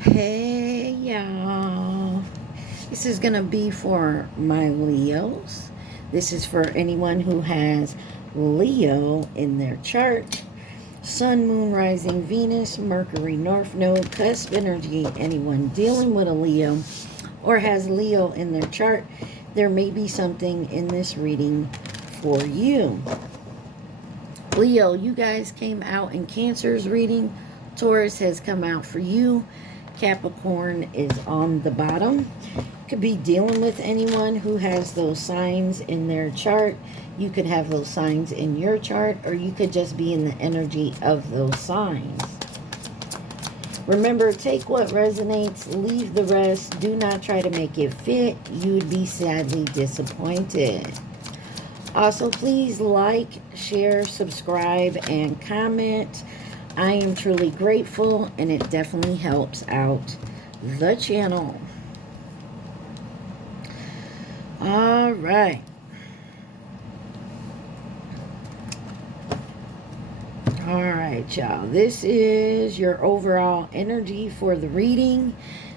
Hey y'all, this is gonna be for my Leos. This is for anyone who has Leo in their chart. Sun, Moon, Rising, Venus, Mercury, North Node, cusp energy. Anyone dealing with a Leo or has Leo in their chart, there may be something in this reading for you. Leo, you guys came out in Cancer's reading. Taurus has come out for you. Capricorn is on the bottom. Could be dealing with anyone who has those signs in their chart. You could have those signs in your chart, or you could just be in the energy of those signs. Remember, take what resonates, leave the rest. Do not try to make it fit. You would be sadly disappointed. Also, please like, share, subscribe, and comment. I am truly grateful, and it definitely helps out the channel. All right. All right, y'all. This is your overall energy for the reading.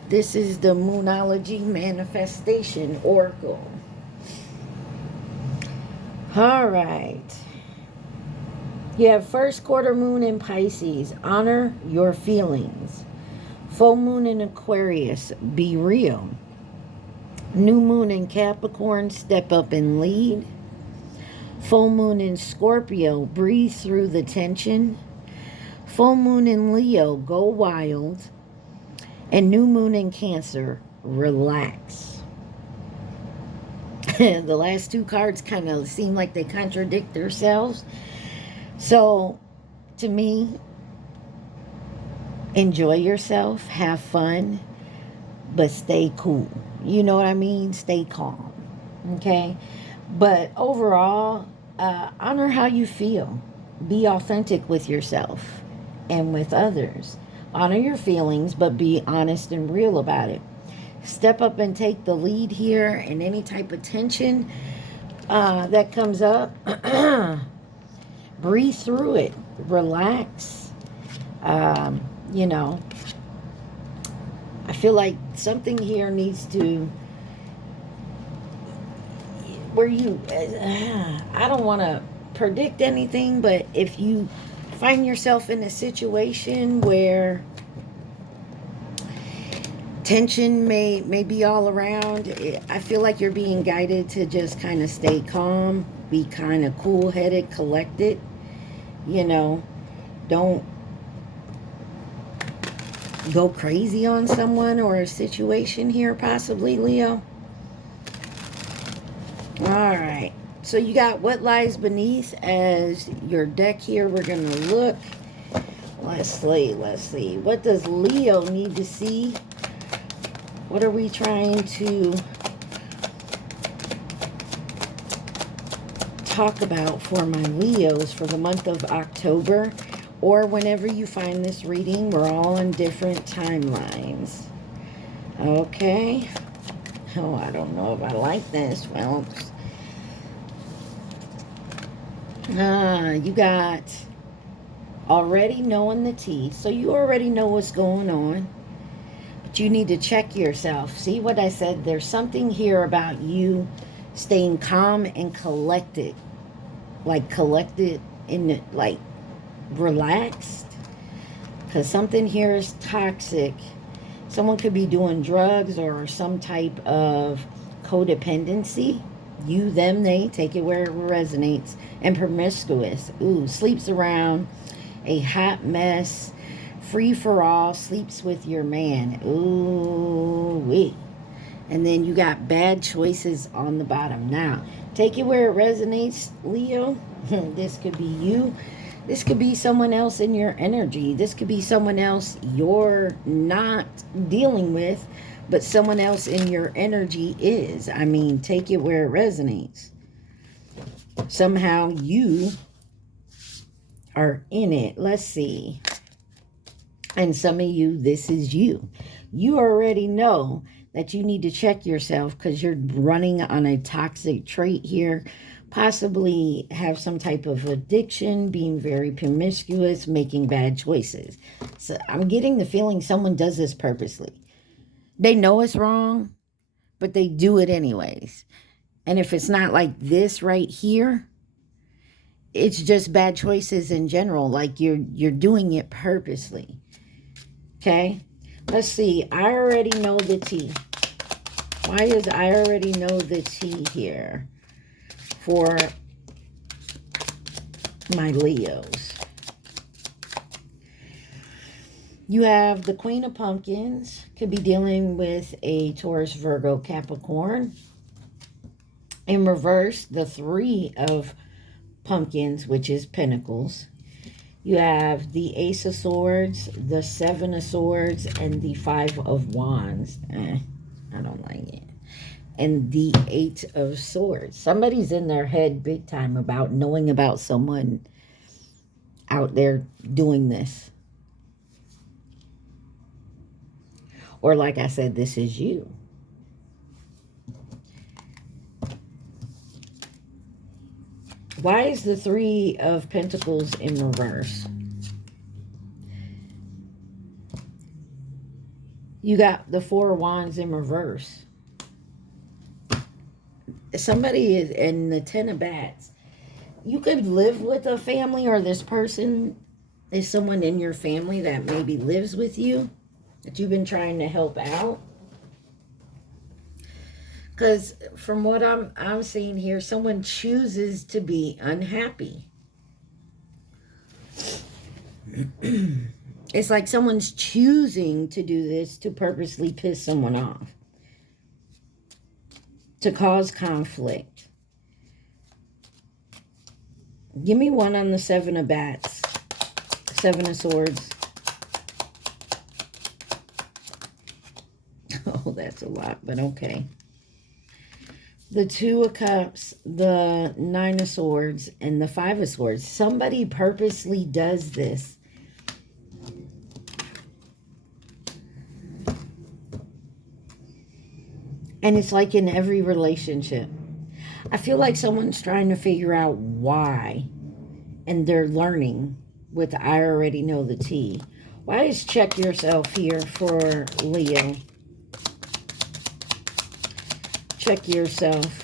This is the Moonology Manifestation Oracle. All right. You have first quarter moon in Pisces. Honor your feelings. Full moon in Aquarius. Be real. New moon in Capricorn. Step up and lead. Full moon in Scorpio. Breathe through the tension. Full moon in Leo. Go wild. And new moon in Cancer. Relax. The last two cards kind of seem like they contradict themselves. So, to me, enjoy yourself, have fun, but stay cool. You know what I mean? Stay calm, okay? But overall, honor how you feel. Be authentic with yourself and with others. Honor your feelings, but be honest and real about it. Step up and take the lead here in any type of tension that comes up. Breathe through it. Relax. You know, I feel like something here needs to, where you, I don't want to predict anything, but if you find yourself in a situation where tension may be all around, I feel like you're being guided to just kind of stay calm, be kind of cool-headed, collected. You know, don't go crazy on someone or a situation here, possibly, Leo. All right. So you got what lies beneath as your deck here. We're going to look. Let's see. What does Leo need to see? What are we trying to talk about for my Leos for the month of October, or whenever you find this reading? We're all on different timelines. Okay. Oh, I don't know if I like this, folks. You got already knowing the tea, so you already know what's going on, but you need to check yourself. See what I said? There's something here about you staying calm and collected, like collected in, like relaxed, because something here is toxic. Someone could be doing drugs or some type of codependency. You, them, they, take it where it resonates. And promiscuous. Ooh, sleeps around, a hot mess, free for all, sleeps with your man. Ooh, wee. And then you got bad choices on the bottom. Now, take it where it resonates, Leo. This could be you. This could be someone else in your energy. This could be someone else you're not dealing with, but someone else in your energy is. I mean, take it where it resonates. Somehow you are in it. Let's see. And some of you, this is you. You already know that you need to check yourself because you're running on a toxic trait here. possibly have some type of addiction, being very promiscuous, making bad choices. So I'm getting the feeling someone does this purposely. They know it's wrong, but they do it anyways. And if it's not like this right here, it's just bad choices in general. Like you're doing it purposely. Okay? Let's see. I already know the tea. Why is I already know the tea here for my Leos? You have the Queen of Pumpkins. Could be dealing with a Taurus, Virgo, Capricorn. In reverse, the Three of Pumpkins, which is Pentacles. You have the Ace of Swords, the Seven of Swords, and the Five of Wands. I don't like it. And the Eight of Swords. Somebody's in their head big time about knowing about someone out there doing this. Or like I said, this is you. Why is the Three of Pentacles in reverse? You got the Four of Wands in reverse. Somebody is in the Ten of Bats. You could live with a family, or this person is someone in your family that maybe lives with you, that you've been trying to help out. Because from what I'm seeing here, someone chooses to be unhappy. It's like someone's choosing to do this to purposely piss someone off, to cause conflict. Give me one on the Seven of Bats, Seven of Swords. Oh, that's a lot, but okay. The Two of Cups, the Nine of Swords, and the Five of Swords. Somebody purposely does this. And it's like in every relationship. I feel like someone's trying to figure out why. And they're learning with I already know the tea. Why is check yourself here for Leo? Check yourself.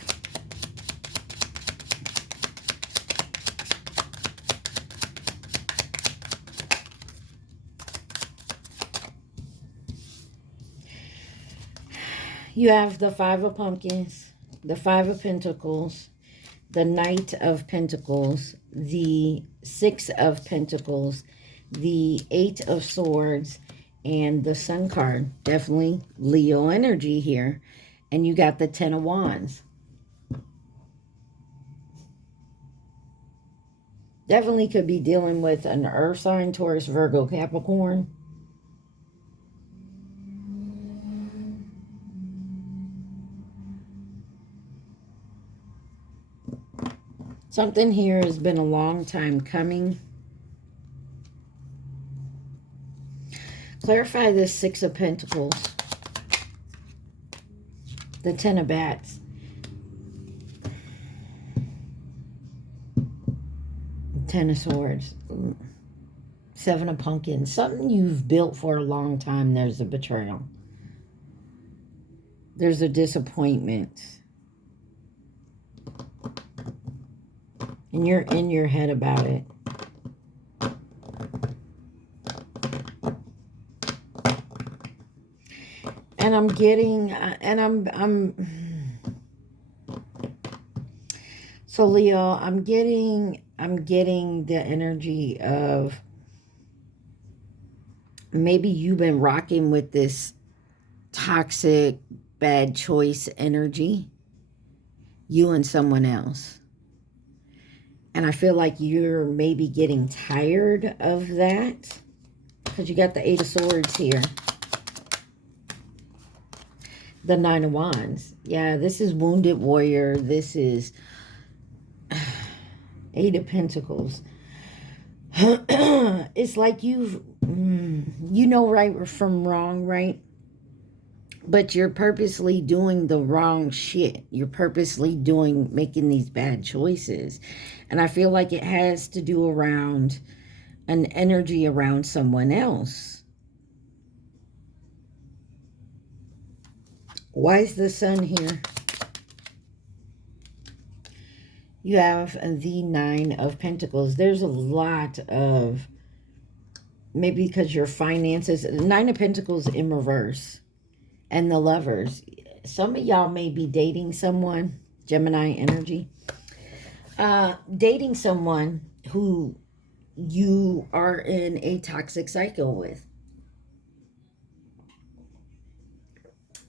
You have the Five of Pumpkins, the Five of Pentacles, the Knight of Pentacles, the Six of Pentacles, the Eight of Swords, and the Sun card. Definitely Leo energy here. And you got the Ten of Wands. Definitely could be dealing with an earth sign, Taurus, Virgo, Capricorn. Something here has been a long time coming. Clarify this Six of Pentacles. The Ten of Bats. Ten of Swords. Seven of Pumpkins. Something you've built for a long time. There's a betrayal. There's a disappointment. And you're in your head about it. And I'm getting, so Leo, I'm getting the energy of maybe you've been rocking with this toxic, bad choice energy, you and someone else. And I feel like you're maybe getting tired of that because you got the Eight of Swords here. The Nine of Wands. Yeah, this is Wounded Warrior. This is Eight of Pentacles. It's like you know right from wrong, right? But you're purposely doing the wrong shit. You're purposely making these bad choices. And I feel like it has to do around an energy around someone else. Why is the sun here? You have the Nine of Pentacles. There's a lot of, maybe because your finances, the Nine of Pentacles in reverse. And the Lovers. Some of y'all may be dating someone, Gemini energy. Dating someone who you are in a toxic cycle with.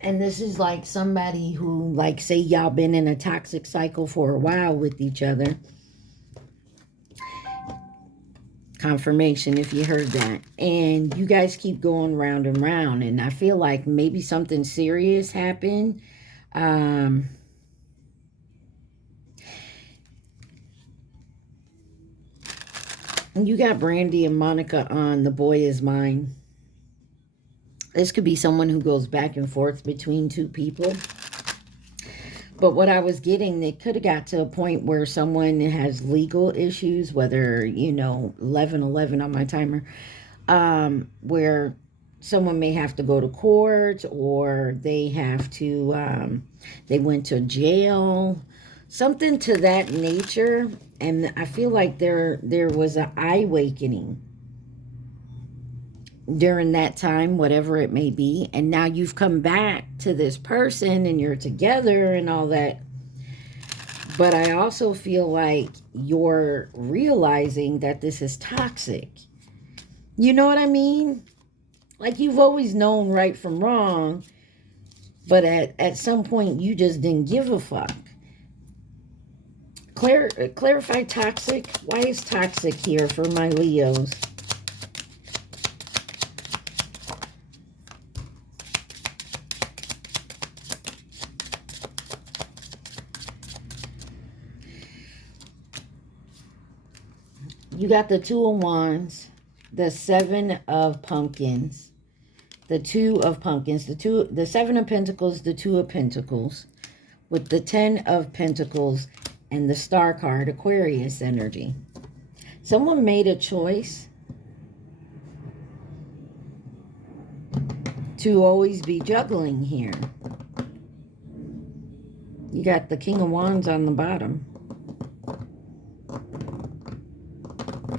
And this is like somebody who, like, say y'all been in a toxic cycle for a while with each other. Confirmation if you heard that. And you guys keep going round and round. And I feel like maybe something serious happened. And you got Brandy and Monica on The Boy Is Mine. This could be someone who goes back and forth between two people. But what I was getting, they could have got to a point where someone has legal issues, whether, you know, 11:11 on my timer, where someone may have to go to court, or they have to, they went to jail, something to that nature. And I feel like there was an eye awakening during that time, whatever it may be. And now you've come back to this person and you're together and all that. But I also feel like you're realizing that this is toxic. You know what I mean? Like, you've always known right from wrong, but at some point you just didn't give a fuck. Clarify toxic. Why is toxic here for my Leos? You got the Two of Wands, the Seven of Pumpkins, the Two of Pumpkins, the Seven of Pentacles, the Two of Pentacles, with the Ten of Pentacles and the Star card, Aquarius energy. Someone made a choice to always be juggling here. You got the King of Wands on the bottom.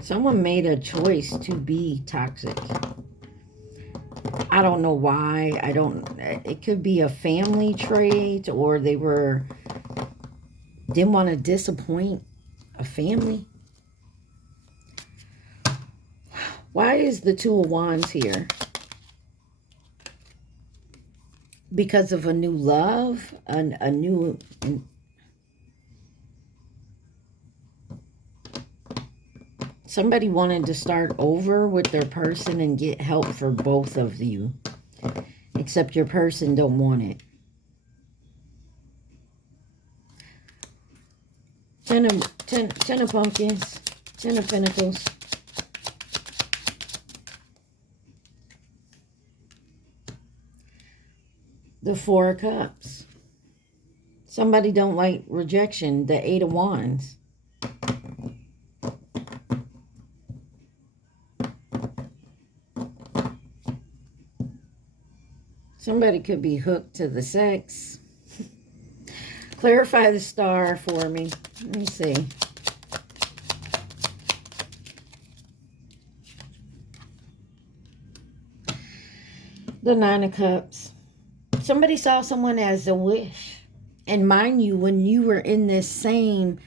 Someone made a choice to be toxic. I don't know why. It could be a family trait, or they didn't want to disappoint a family. Why is the Two of Wands here? Because of a new love, a new... Somebody wanted to start over with their person and get help for both of you. Except your person don't want it. Ten of Pumpkins. Ten of Pentacles. The Four of Cups. Somebody don't like rejection. The Eight of Wands. Somebody could be hooked to the sex. Clarify the Star for me. Let me see. The Nine of Cups. Somebody saw someone as a wish. And mind you, when you were in this same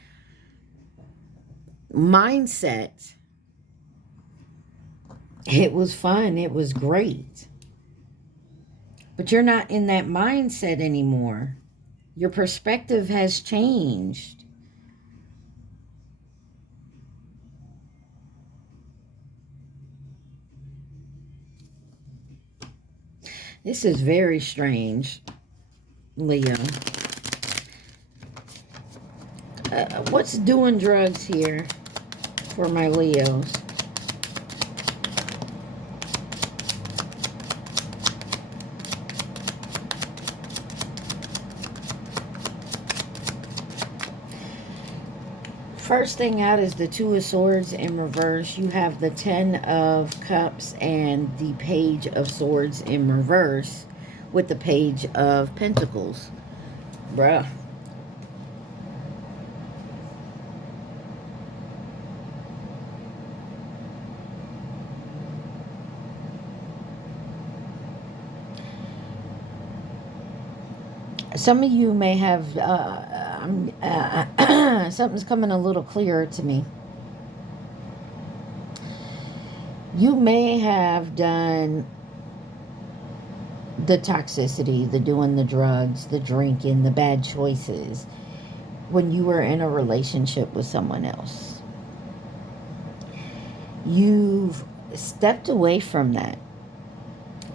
mindset, it was fun. It was great. But you're not in that mindset anymore. Your perspective has changed. This is very strange, Leo. What's doing drugs here for my Leos? First thing out is the Two of Swords in reverse. You have the Ten of Cups and the Page of Swords in reverse with the Page of Pentacles. Bruh. Some of you may have, something's coming a little clearer to me. You may have done the toxicity, the doing the drugs, the drinking, the bad choices when you were in a relationship with someone else. You've stepped away from that,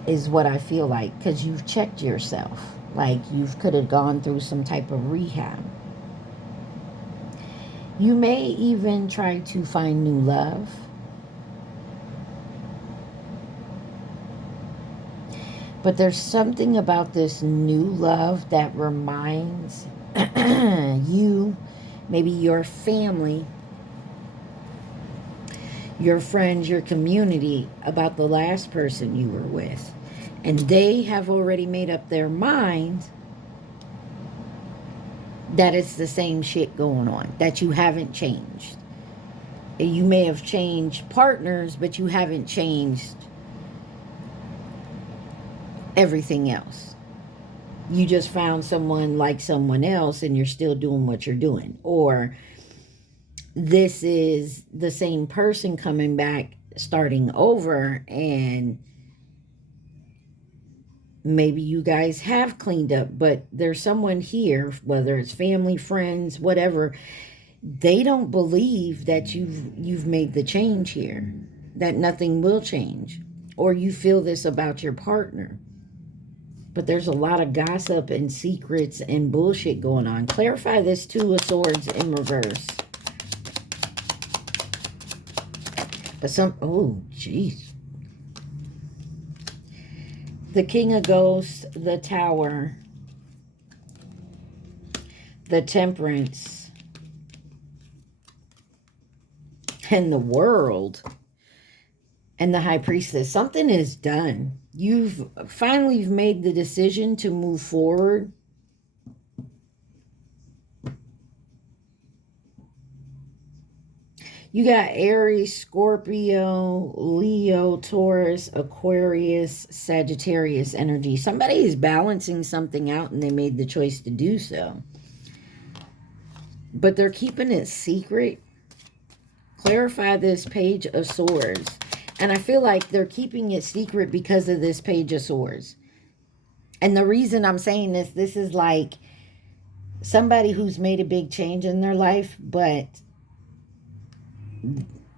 is what I feel like, because you've checked yourself. Like you could have gone through some type of rehab. You may even try to find new love. But there's something about this new love that reminds you, maybe your family, your friends, your community, about the last person you were with. And they have already made up their mind that it's the same shit going on, that you haven't changed. You may have changed partners, but you haven't changed everything else. You just found someone like someone else and you're still doing what you're doing. Or this is the same person coming back, starting over, and maybe you guys have cleaned up, but there's someone here, whether it's family, friends, whatever, they don't believe that you've made the change here, that nothing will change, or you feel this about your partner. But there's a lot of gossip and secrets and bullshit going on. Clarify this Two of Swords in reverse. But oh, jeez. The King of Ghosts, the Tower, the Temperance, and the World, and the High Priestess. Something is done. You've finally made the decision to move forward. You got Aries, Scorpio, Leo, Taurus, Aquarius, Sagittarius energy. Somebody is balancing something out and they made the choice to do so. But they're keeping it secret. Clarify this Page of Swords. And I feel like they're keeping it secret because of this Page of Swords. And the reason I'm saying this is like somebody who's made a big change in their life, but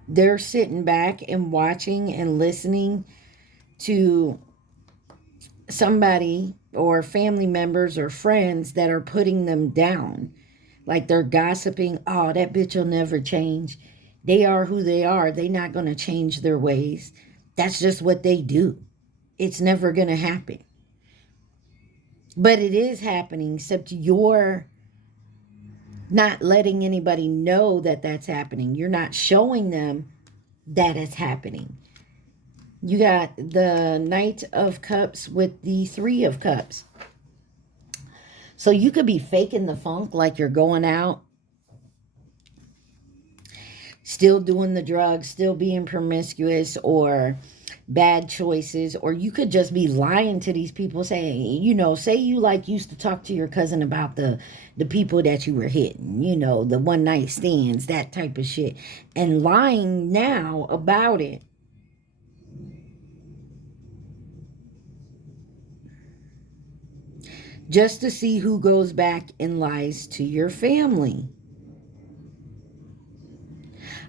they're sitting back and watching and listening to somebody or family members or friends that are putting them down. Like they're gossiping. Oh, that bitch will never change. They are who they are. They're not going to change their ways. That's just what they do. It's never going to happen. But it is happening, except you're not letting anybody know that that's happening. You're not showing them that it's happening. You got the Knight of Cups with the Three of Cups. So you could be faking the funk like you're going out, still doing the drugs, still being promiscuous or bad choices, or you could just be lying to these people, saying, you know, say you like used to talk to your cousin about the people that you were hitting, you know, the one night stands, that type of shit, and lying now about it. Just to see who goes back and lies to your family.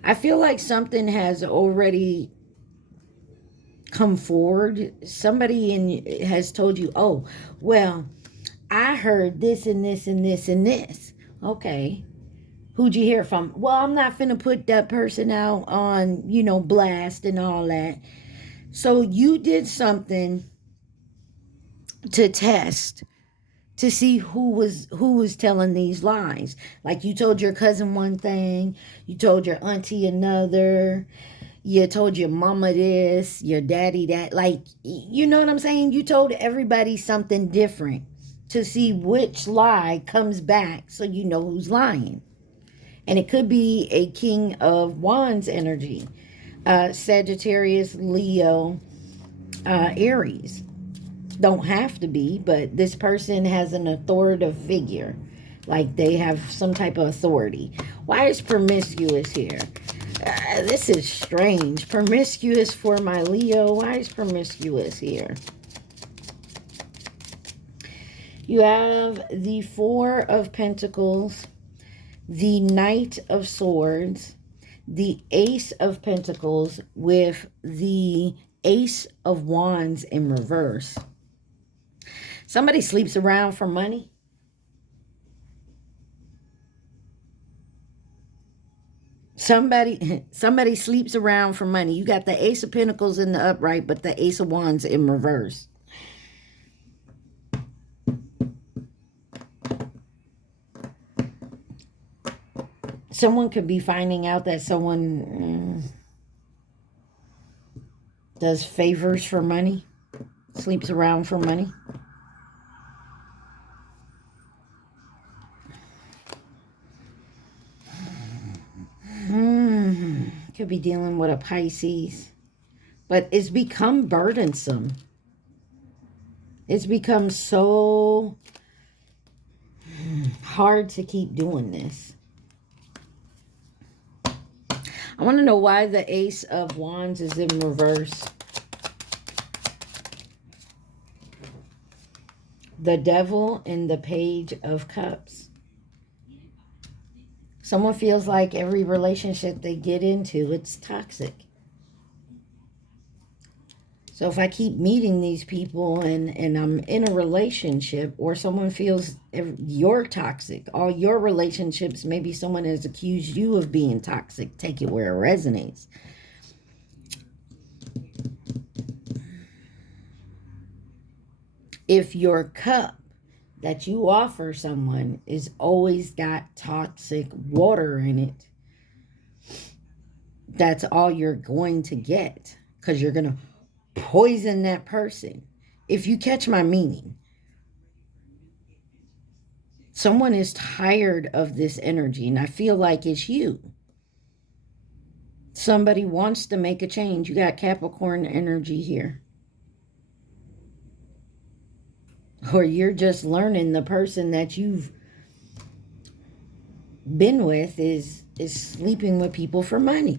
I feel like something has already come forward. Somebody has told you, oh, well, I heard this and this and this and this. Okay. Who'd you hear from? Well, I'm not finna put that person out on, you know, blast and all that. So you did something to test to see who was telling these lies. Like, you told your cousin one thing, you told your auntie another, you told your mama this, your daddy that. Like, you know what I'm saying? You told everybody something different to see which lie comes back, so you know who's lying. And it could be a King of Wands energy, Sagittarius, Leo, Aries. Don't have to be, but this person has an authoritative figure. Like, they have some type of authority. Why is promiscuous here? This is strange. Promiscuous for my Leo. Why is promiscuous here? You have the Four of Pentacles, the Knight of Swords, the Ace of Pentacles with the Ace of Wands in reverse. Somebody sleeps around for money. Somebody sleeps around for money. You got the Ace of Pentacles in the upright, but the Ace of Wands in reverse. Someone could be finding out that someone does favors for money, sleeps around for money. Could be dealing with a Pisces. But it's become burdensome. It's become so hard to keep doing this. I want to know why the Ace of Wands is in reverse. The Devil and the Page of Cups. Someone feels like every relationship they get into, it's toxic. So if I keep meeting these people and I'm in a relationship, or someone feels you're toxic, all your relationships, maybe someone has accused you of being toxic, take it where it resonates. If your cup that you offer someone is always got toxic water in it, that's all you're going to get, because you're going to poison that person. If you catch my meaning, someone is tired of this energy, and I feel like it's you. Somebody wants to make a change. You got Capricorn energy here. Or you're just learning the person that you've been with is sleeping with people for money.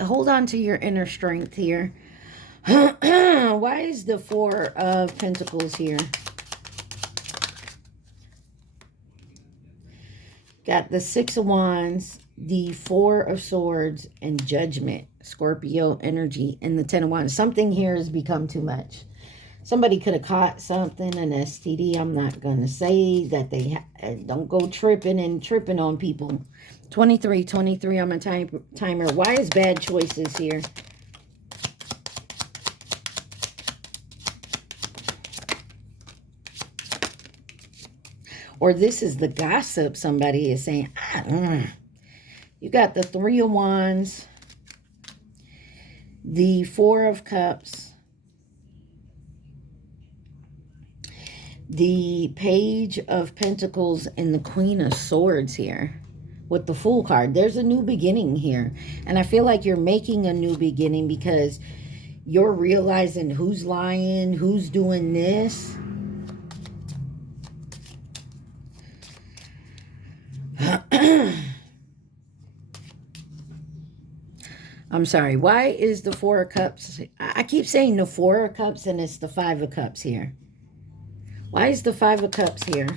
Hold on to your inner strength here. Why is the Four of Pentacles here? Got the Six of Wands, the Four of Swords, and Judgment, Scorpio energy, and the Ten of Wands. Something here has become too much. Somebody could have caught something, an STD. I'm not going to say that they don't go tripping on people. 23 on my timer. Why is bad choices here? Or this is the gossip somebody is saying. You got the Three of Wands, the Four of Cups, the Page of Pentacles, and the Queen of Swords here with the Fool card. There's a new beginning here. And I feel like you're making a new beginning because you're realizing who's lying, who's doing this. I'm sorry. Why is the Four of Cups? I keep saying the Four of Cups and it's the Five of Cups here. Why is the Five of Cups here?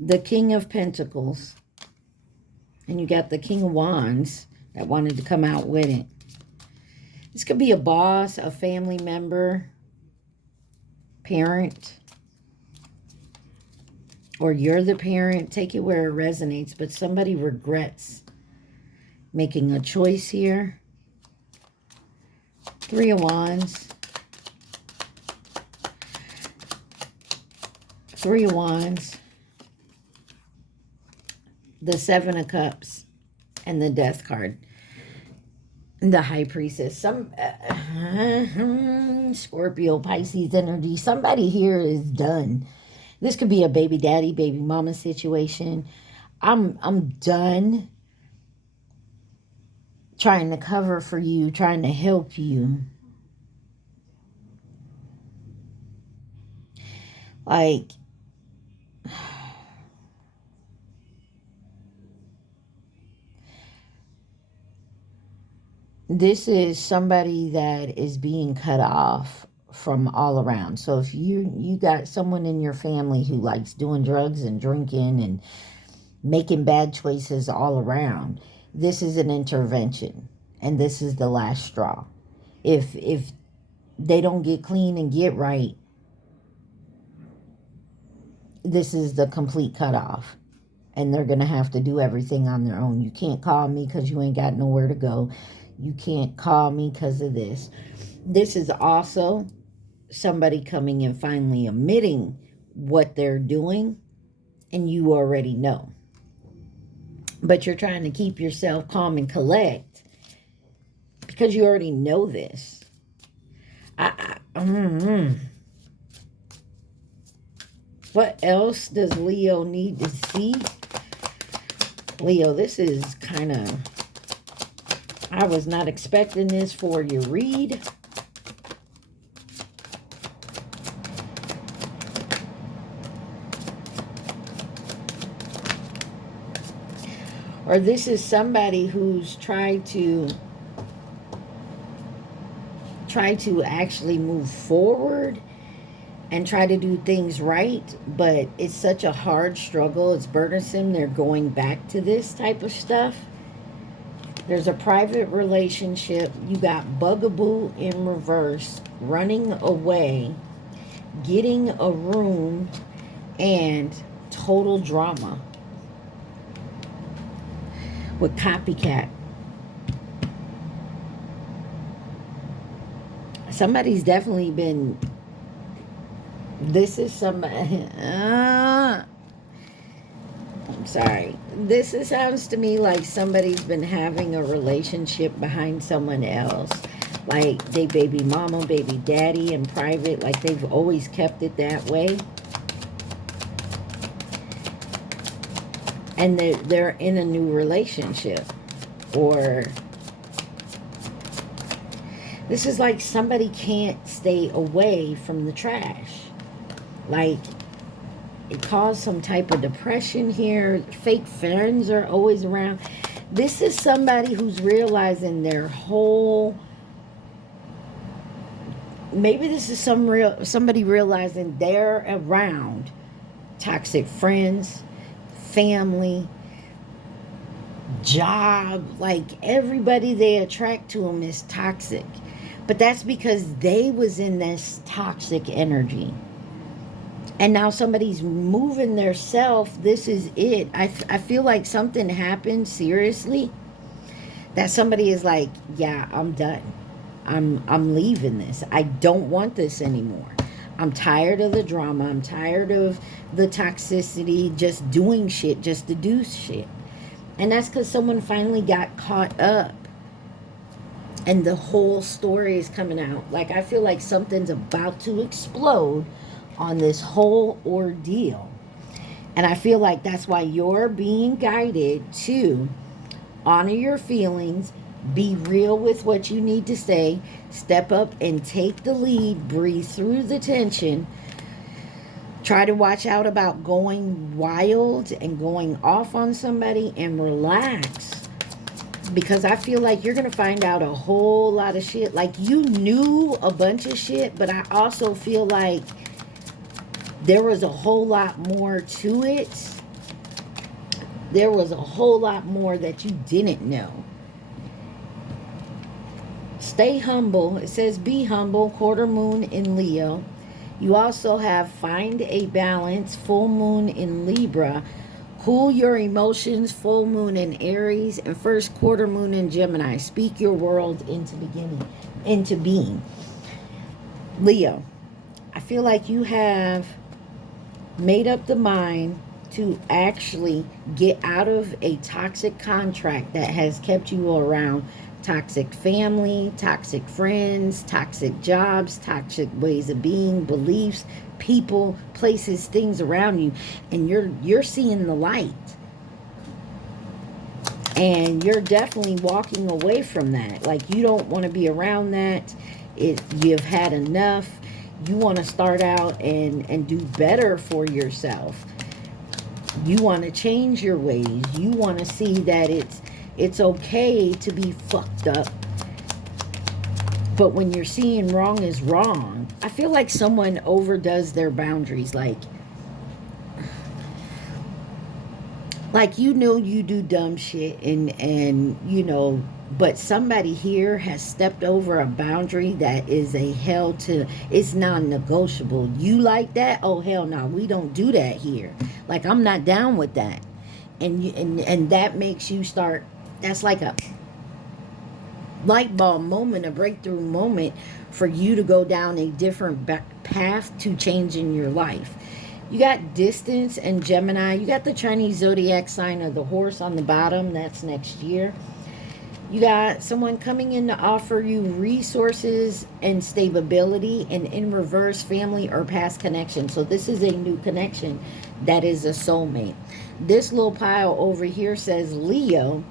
The King of Pentacles. And you got the King of Wands that wanted to come out with it. This could be a boss, a family member, parent. Or you're the parent. Take it where it resonates. But somebody regrets making a choice here. Three of Wands. Three of Wands. The Seven of Cups. And the Death card. The High Priestess. Some Scorpio, Pisces energy. Somebody here is done. This could be a baby daddy, baby mama situation. I'm done trying to cover for you, trying to help you. Like, this is somebody that is being cut off from all around. So if you got someone in your family who likes doing drugs and drinking and making bad choices all around, this is an intervention, and this is the last straw. If they don't get clean and get right, this is the complete cutoff, and they're gonna have to do everything on their own. You can't call me because you ain't got nowhere to go. You can't call me because of this. This is also somebody coming and finally admitting what they're doing, and you already know. But you're trying to keep yourself calm and collect because you already know this. What else does Leo need to see? Leo, this is kind of... I was not expecting this for your read. Or this is somebody who's tried to actually move forward and try to do things right, but it's such a hard struggle. It's burdensome. They're going back to this type of stuff. There's a private relationship. You got bugaboo in reverse, running away, getting a room, and total drama with copycat. Somebody's definitely been... This is somebody... I'm sorry. This sounds to me like somebody's been having a relationship behind someone else. Like they baby mama, baby daddy in private. Like they've always kept it that way. And they're in a new relationship. Or... This is like somebody can't stay away from the trash. Like, it caused some type of depression here. Fake friends are always around. This is somebody who's realizing their whole... Maybe this is somebody realizing they're around toxic friends, family, job. Like, everybody they attract to them is toxic. But that's because they was in this toxic energy. And now somebody's moving their self. This is it. I feel like something happened seriously. That somebody is like, yeah, I'm done. I'm leaving this. I don't want this anymore. I'm tired of the drama. I'm tired of the toxicity. Just doing shit just to do shit. And that's because someone finally got caught up. And the whole story is coming out. Like, I feel like something's about to explode on this whole ordeal. And I feel like that's why you're being guided to honor your feelings, be real with what you need to say, step up and take the lead, breathe through the tension, try to watch out about going wild and going off on somebody, and relax. Because I feel like you're going to find out a whole lot of shit. Like, you knew a bunch of shit, but I also feel like there was a whole lot more to it. There was a whole lot more that you didn't know. Stay humble. It says be humble, quarter moon in Leo. You also have find a balance, full moon in Libra, Cool your emotions, full moon in Aries, and first quarter moon in Gemini. Speak your world into being. Leo, I feel like you have made up the mind to actually get out of a toxic contract that has kept you around toxic family, toxic friends, toxic jobs, toxic ways of being, beliefs, people, places, things around you, and you're seeing the light. And you're definitely walking away from that. Like, you don't want to be around that. You've had enough. You want to start out and do better for yourself. You want to change your ways. You want to see that it's okay to be fucked up. But when you're seeing wrong is wrong, I feel like someone overdoes their boundaries. Like you know you do dumb shit and you know, but somebody here has stepped over a boundary that is a hell to, it's non-negotiable. You like that? Oh hell no, we don't do that here. Like, I'm not down with that. And that makes you start, that's like a light bulb moment, a breakthrough moment for you to go down a different path to changing your life. You got distance and Gemini. You got the Chinese zodiac sign of the horse on the bottom. That's next year. You got someone coming in to offer you resources and stability, and in reverse, family or past connection. So this is a new connection that is a soulmate. This little pile over here says Leo,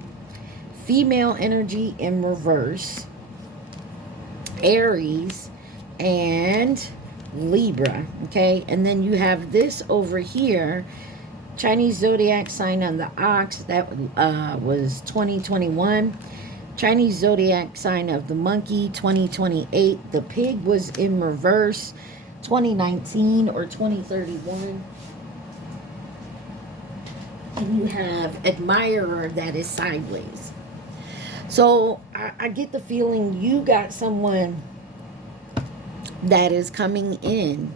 female energy in reverse, Aries, and Libra. Okay, and then you have this over here, Chinese zodiac sign on the ox. That was 2021. Chinese zodiac sign of the monkey, 2028. The pig was in reverse, 2019 or 2031. And you have admirer that is sideways. So I get the feeling you got someone that is coming in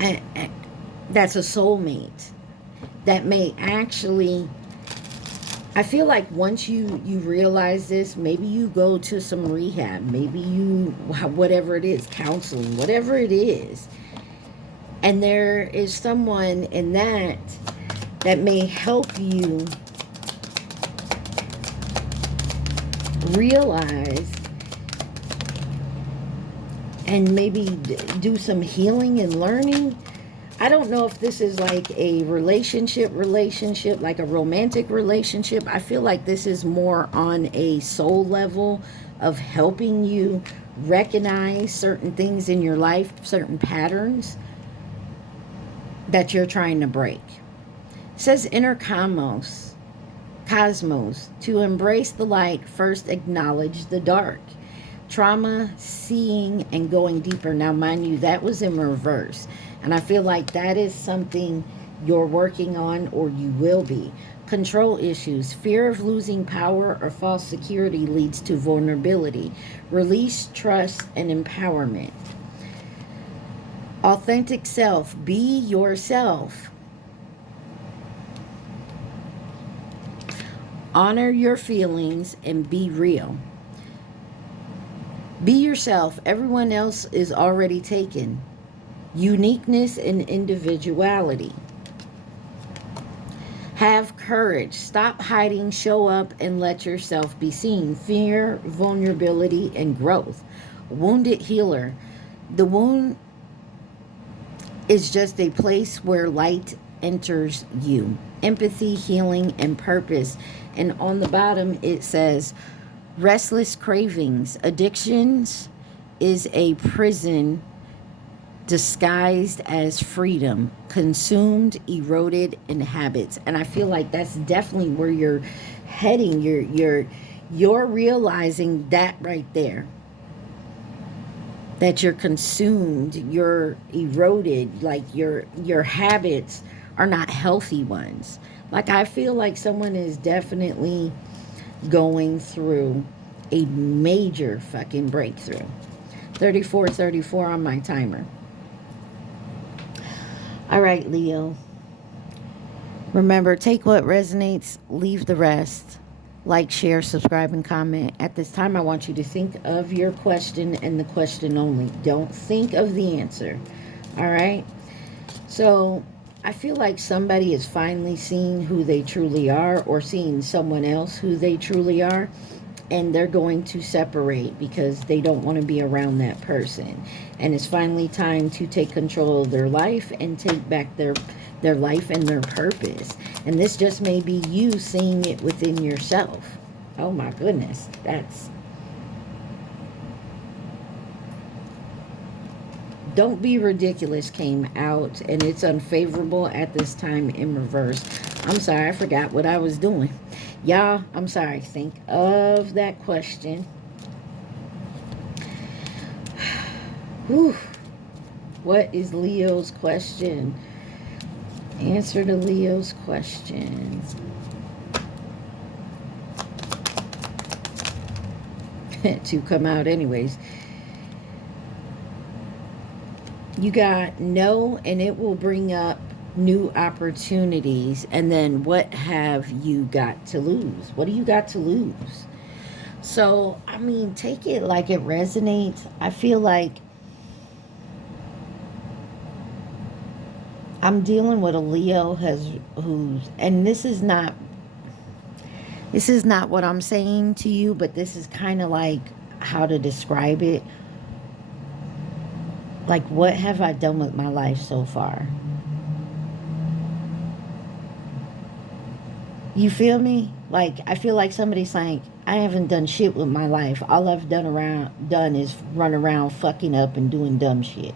and that's a soulmate that may actually, I feel like once you realize this, maybe you go to some rehab, maybe you, whatever it is, counseling, whatever it is, and there is someone in that may help you realize and maybe do some healing and learning. I don't know if this is like a relationship, like a romantic relationship. I feel like this is more on a soul level of helping you recognize certain things in your life, certain patterns that you're trying to break. It says inner cosmos, to embrace the light, first acknowledge the dark. Trauma, seeing, and going deeper. Now, mind you, that was in reverse. And I feel like that is something you're working on, or you will be. Control issues. Fear of losing power or false security leads to vulnerability. Release, trust, and empowerment. Authentic self. Be yourself. Honor your feelings and be real. Be yourself. Everyone else is already taken. Uniqueness and individuality. Have courage. Stop hiding, show up, and let yourself be seen. Fear, vulnerability, and growth. Wounded healer. The wound is just a place where light enters you. Empathy, healing, and purpose. And on the bottom it says, restless cravings. Addictions is a prison disguised as freedom. Consumed, eroded in habits. And I feel like that's definitely where you're heading. You're realizing that right there. That you're consumed, you're eroded, like your habits are not healthy ones. Like, I feel like someone is definitely going through a major fucking breakthrough. 34 on my timer. All right, Leo. Remember, take what resonates, leave the rest. Like, share, subscribe, and comment. At this time, I want you to think of your question and the question only. Don't think of the answer. All right? So, I feel like somebody is finally seeing who they truly are, or seeing someone else who they truly are, and they're going to separate because they don't want to be around that person. And it's finally time to take control of their life and take back their life and their purpose. And this just may be you seeing it within yourself. Oh my goodness, that's... Don't be ridiculous came out, and it's unfavorable at this time in reverse. I'm sorry, I forgot what I was doing. Y'all, I'm sorry. Think of that question. Whew. What is Leo's question? Answer to Leo's question. To come out anyways. You got no, and it will bring up new opportunities. And then what have you got to lose? What do you got to lose? So, I mean, take it like it resonates. I feel like I'm dealing with a Leo and this is not what I'm saying to you, but this is kind of like how to describe it. Like, what have I done with my life so far? You feel me? Like, I feel like somebody's like, I haven't done shit with my life. All I've done is run around fucking up and doing dumb shit.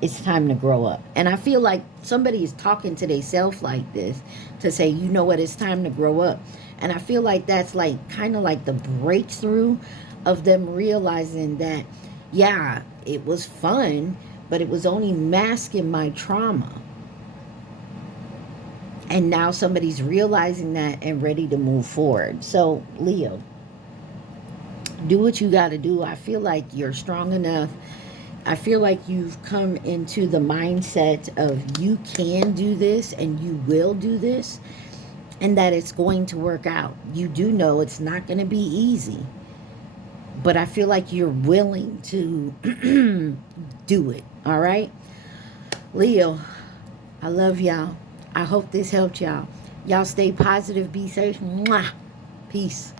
It's time to grow up. And I feel like somebody is talking to themselves like this to say, you know what, it's time to grow up. And I feel like that's like kind of like the breakthrough of them realizing that, yeah, it was fun, but it was only masking my trauma. And now somebody's realizing that and ready to move forward. So, Leo, do what you got to do. I feel like you're strong enough. I feel like you've come into the mindset of you can do this and you will do this, and that it's going to work out. You do know it's not going to be easy, but I feel like you're willing to do it. All right? Leo, I love y'all. I hope this helped y'all. Y'all stay positive, be safe. Mwah. Peace.